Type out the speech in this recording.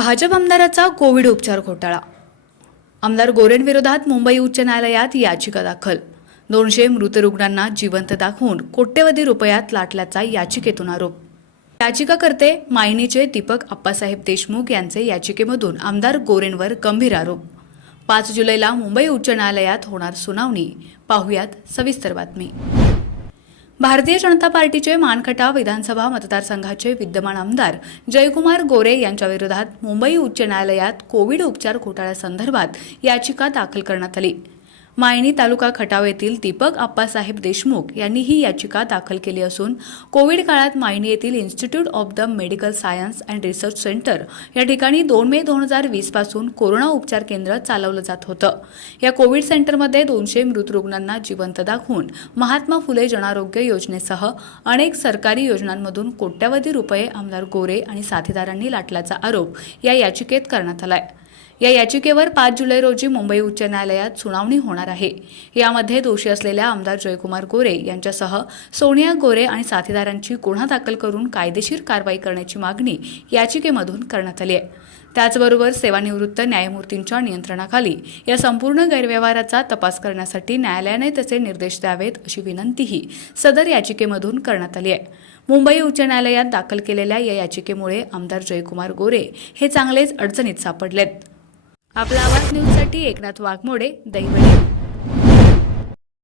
Bhajap आमदाराचा Covid उपचार घोटाळा. आमदार गोरेंविरोधात मुंबई उच्च न्यायालयात याचिका दाखल. दोनशे मृत रुग्णांना जिवंत दाखवून कोट्यवधी रुपयात लाटल्याचा याचिकेतून आरोप. याचिकाकर्ते मायनीचे दीपक आप्पासाहेब देशमुख यांचे याचिकेमधून आमदार गोरेंवर गंभीर आरोप. पाच जुलैला मुंबई उच्च न्यायालयात होणार सुनावणी. पाहुयात सविस्तर बातमी. भारतीय जनता पार्टीचे मानखटा विधानसभा मतदारसंघाचे विद्यमान आमदार जयकुमार गोरे यांच्या विरोधात मुंबई उच्च न्यायालयात कोविड उपचार घोटाळ्यासंदर्भात याचिका दाखल करण्यात आली. मायणी तालुका खटाव येथील दीपक आप्पासाहेब देशमुख यांनी ही याचिका दाखल केली असून कोविड काळात मायणी येथील institute of the medical science and research centre या ठिकाणी दोन मे दोन हजार वीसपासून कोरोना उपचार केंद्र चालवलं जात होतं. या कोविड सेंटरमध्ये दोनशे मृत रुग्णांना जिवंत दाखवून महात्मा फुले जनारोग्य योजनेसह अनेक सरकारी योजनांमधून कोट्यवधी रुपये आमदार गोरे आणि साथीदारांनी लाटल्याचा आरोप या याचिकेत करण्यात आलाय. या याचिकेवर पाच जुलै रोजी मुंबई उच्च न्यायालयात सुनावणी होणार आहे. यामध्ये दोषी असलेल्या आमदार जयकुमार गोरे यांच्यासह सोनिया गोरे आणि साथीदारांची गुन्हा दाखल करून कायदेशीर कारवाई करण्याची मागणी याचिकेमधून करण्यात आली आहे. त्याचबरोबर सेवानिवृत्त न्यायमूर्तींच्या नियंत्रणाखाली या संपूर्ण गैरव्यवहाराचा तपास करण्यासाठी न्यायालयाने त्याचे निर्देश द्यावेत अशी विनंतीही सदर याचिकेमधून करण्यात आली आहे. मुंबई उच्च न्यायालयात दाखल केलेल्या या याचिकेमुळे आमदार जयकुमार गोरे हे चांगलेच अडचणीत सापडलेत. आपला आवाज न्यूजसाठी एकनाथ वाघमोडे दैवडे